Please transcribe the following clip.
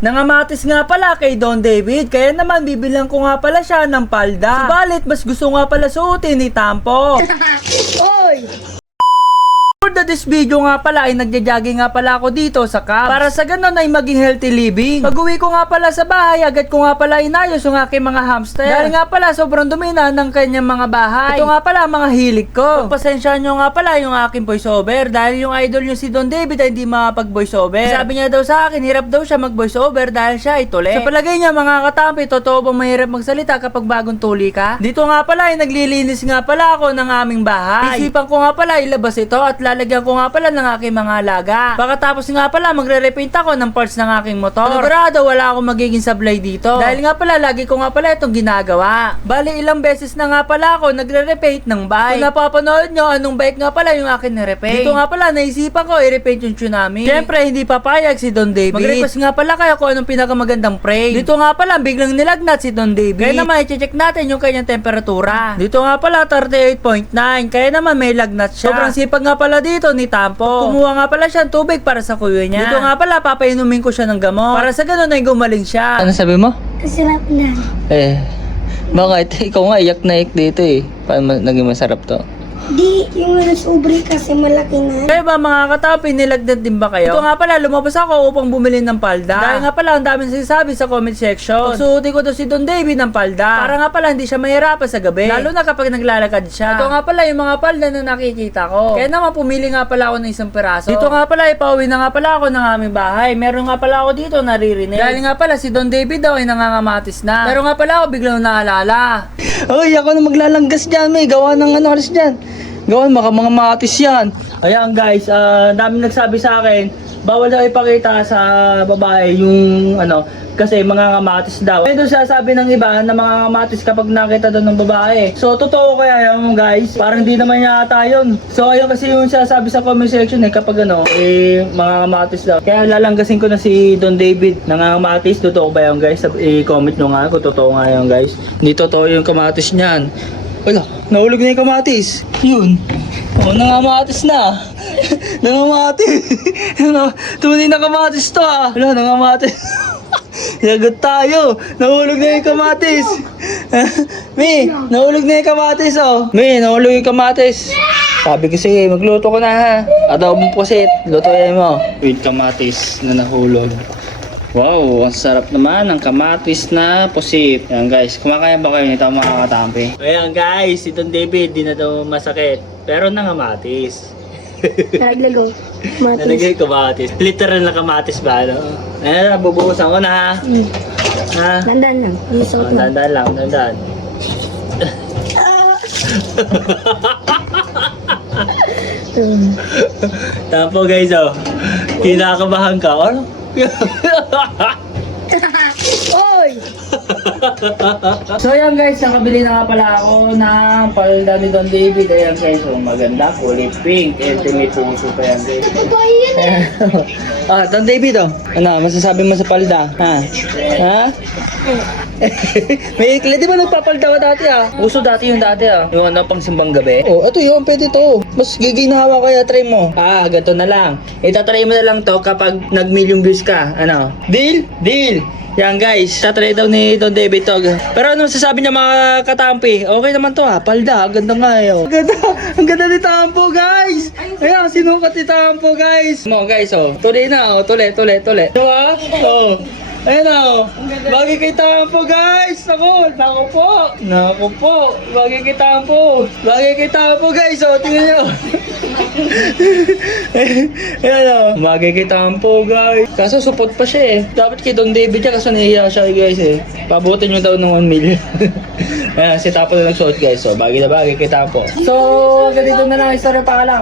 Nangamatis nga pala kay Don David, kaya naman bibilang ko nga pala siya ng palda. Subalit, mas gusto nga pala suotin ni Tampo. Oy! For this video nga pala ay nagja-jogging nga pala ako dito sa Cubs para sa ganun ay maging healthy living. Pag-uwi ko nga pala sa bahay, agad ko nga pala inayos yung aking mga hamster. Dahil nga pala sobrang dumi na ng kanyang mga bahay. Ito nga pala mga hilig ko. Pagpasensyahan nyo nga pala yung aking voiceover dahil yung idol nyo si Don David ay hindi makapag-voiceover. Sabi niya daw sa akin, hirap daw siya mag-voiceover dahil siya ay tuli. Sa palagay niya mga katampi, totoo bang mahirap magsalita kapag bagong tuli ka? Dito nga pala ay naglilinis nga pala ako ng aming bahay. Isipan ko nga pala ilabas ito at lalagyan ko nga pala ng aking mga alaga. Pagkatapos nga pala magre-repaint ako ng parts ng aking motor. Sigurado wala akong magiging sablay dito. Dahil nga pala lagi ko nga pala itong ginagawa. Bali ilang beses na nga pala ako nagre-repaint ng bike. Kung napapanood nyo anong bike nga pala yung akin na-repaint. Dito nga pala naisipan ko i-repaint yung tsunami. Siyempre hindi papayag si Don David. Mag-request nga pala kayo kung anong pinakamagandang frame. Dito nga pala biglang nilagna't si Don David. Kaya naman i-check natin yung kanyang temperatura. Dito nga pala 38.9. Kaya naman may lagnat siya. Sobrang sipag nga pala dito ni Tampo. Kumuha nga pala siya ng tubig para sa kuyo niya. Dito nga pala papainumin ko siya ng gamot para sa ganun ay gumaling siya. Ano sabi mo? Kasarap na. Bakit? Ikaw nga iyak na iyak dito eh. Paano naging masarap to? Di, yung sobre kasi malaki na. Kaya ba mga katapi, nilagnat din ba kayo? Ito nga pala, lumabas ako upang bumili ng palda. Dahil nga pala, ang daming sinasabi sa comment section. Pagsuotin ko to si Don David ng palda. Para nga pala, hindi siya mahirapan sa gabi. Lalo na kapag naglalakad siya. Ito nga pala, yung mga palda na nakikita ko. Kaya naman, pumili nga pala ako ng isang piraso. Dito nga pala, ipauwi na nga pala ako ng aming bahay. Meron nga pala ako dito naririnig. Dahil nga pala, si Don David daw ay nangangamatis na. Pero nga pala ako biglang naalala. Uy, ako na maglalanggas dyan, may gawa ng ano alas dyan. Gawan, baka mga matis yan. Ayan guys, dami nagsabi sa akin, bawal daw ipakita sa babae yung ano, kasi mga ngamatis daw. Ito siya sabi ng iba na mga ngamatis kapag nakita daw ng babae. So totoo kaya yun guys, parang hindi naman yata yun. So ayun kasi yung siya sabi sa comment section kapag ano, mga ngamatis daw. Kaya lalanggasin ko na si Don David ng ngamatis. Totoo ba yun guys? I-comment nyo nga kung totoo nga yun guys. Hindi totoo yung kamatis niyan. Wala, nahulog na yung kamatis. Yun. Oh, nangamatis na. Nangamatis. Tunay na kamatis to ah. Wala, nangamatis. Yagot tayo. Nahulog na yung kamatis. Mi, nahulog na yung kamatis oh. Mi, nahulog yung kamatis. Sabi ko sige, magluto ko na ha. Adobong pusit, lutuin mo. With kamatis na nahulog. Wow, ang sarap naman ng kamatis na pusit. Ayan guys, kumakain ba kayo nito mga katampi? Ayan guys, si Don David, di na daw masakit. Pero nangamatis. Naglago. Matis. Nalagay kamatis. Literal na kamatis ba? No? Ayan, bubuhusan ko na ha. Ha? Dandan lang. Isot lang. Dandan lang, dandan. Tapo guys oh. Kinakabahan ka. Ano? Oy! So ayan guys, nakabili na nga pala ako ng palda ni Don David. Ayan guys, so maganda, kulay pink, ultimate puso pa yan guys. Babae yan eh. Don David oh. Ano, masasabi mo sa palda? Ha? Ha? May ikli, di ba nagpapalda ka dati ah? Uso dati yung dati ah. Yung ano, pang simbang gabi. Oh, ito yun, pwede to. Mas giginawa kaya try mo. Ganito na lang. Itatry mo na lang to kapag nag-million views ka. Ano? Deal? Deal! Yan guys, tatry daw ni Don David to. Pero ano masasabi niya mga katampi? Okay naman to ha, palda, ang ganda nga eh. Ang ganda ni Tampo guys! Ayan, sinukat ni Tampo guys. Mo guys oh, tuloy na oh, tuloy. Diba? Oh. Ayan o, bagay kay Tampo guys! Naku po, bagay kay Tampo guys, o, tingnan nyo. Ayan o, bagay kay Tampo guys. Kaso support pa siya eh. Dapat kay Don David siya, kaso nahiya siya guys eh. Pabutin nyo daw ng 1 million. Ayan, si Tampo na nagsuot guys, so bagay na bagay kay Tampo. So, ganito na lang, istorya pa lang.